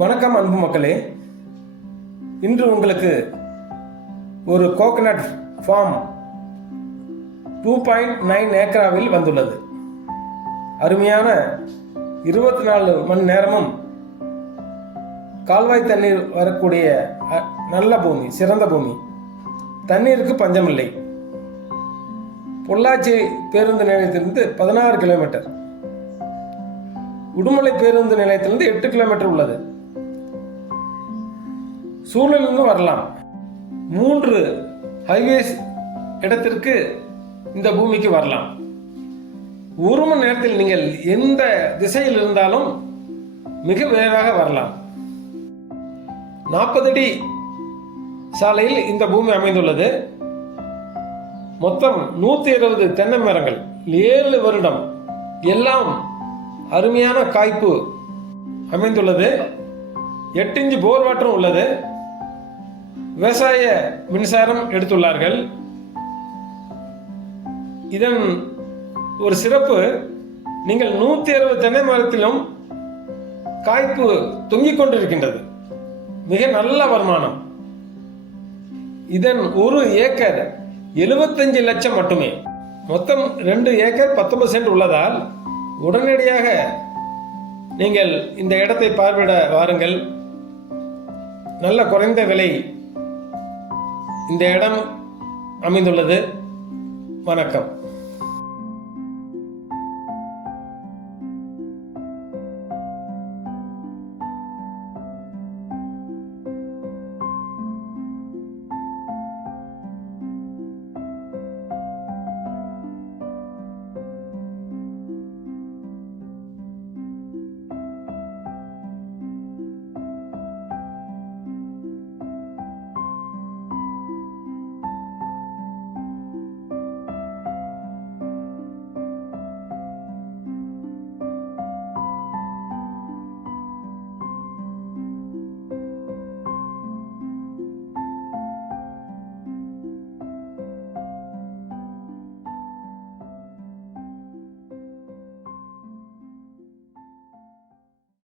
வணக்கம் அன்பு மக்களே. இன்று உங்களுக்கு ஒரு கோகனட் ஃபார்ம் 2.9 ஏக்கராவில் வந்துள்ளது. அருமையான 24 மணி நேரமும் கால்வாய் தண்ணீர் வரக்கூடிய நல்ல பூமி, சிறந்த பூமி. தண்ணீருக்கு பஞ்சமில்லை. பொள்ளாச்சி பேருந்து நிலையத்திலிருந்து 16 கிலோமீட்டர், உடுமலை பேருந்து நிலையத்திலிருந்து 8 கிலோமீட்டர் உள்ளது. சூழலிருந்து வரலாம். 3 ஹைவேஸ் இடத்திற்கு இந்த பூமிக்கு வரலாம். ஒரு மணி நேரத்தில் நீங்கள் எந்த திசையில் இருந்தாலும் மிக விரைவாக வரலாம். 40 அடி சாலையில் இந்த பூமி அமைந்துள்ளது. மொத்தம் 120 தென்னை மரங்கள், 7 வருடம், எல்லாம் அருமையான காய்ப்பு அமைந்துள்ளது. 8 இன்ச் போர் வாட்டரும் உள்ளது. விவசாய மின்சாரம் எடுத்துள்ளார்கள். இதன் ஒரு சிறப்பு, நீங்கள் 160 தென்னை மரத்திலும் காய்ப்பு தொங்கிக் கொண்டிருக்கின்றது. மிக நல்ல வருமானம். இதன் 1 ஏக்கர் 75 லட்சம் மட்டுமே. மொத்தம் 2 ஏக்கர் 19 சென்ட் உள்ளதால் உடனடியாக நீங்கள் இந்த இடத்தை பார்வையிட வாருங்கள். நல்ல குறைந்த விலை இந்த இடம் அமைந்துள்ளது. வணக்கம்.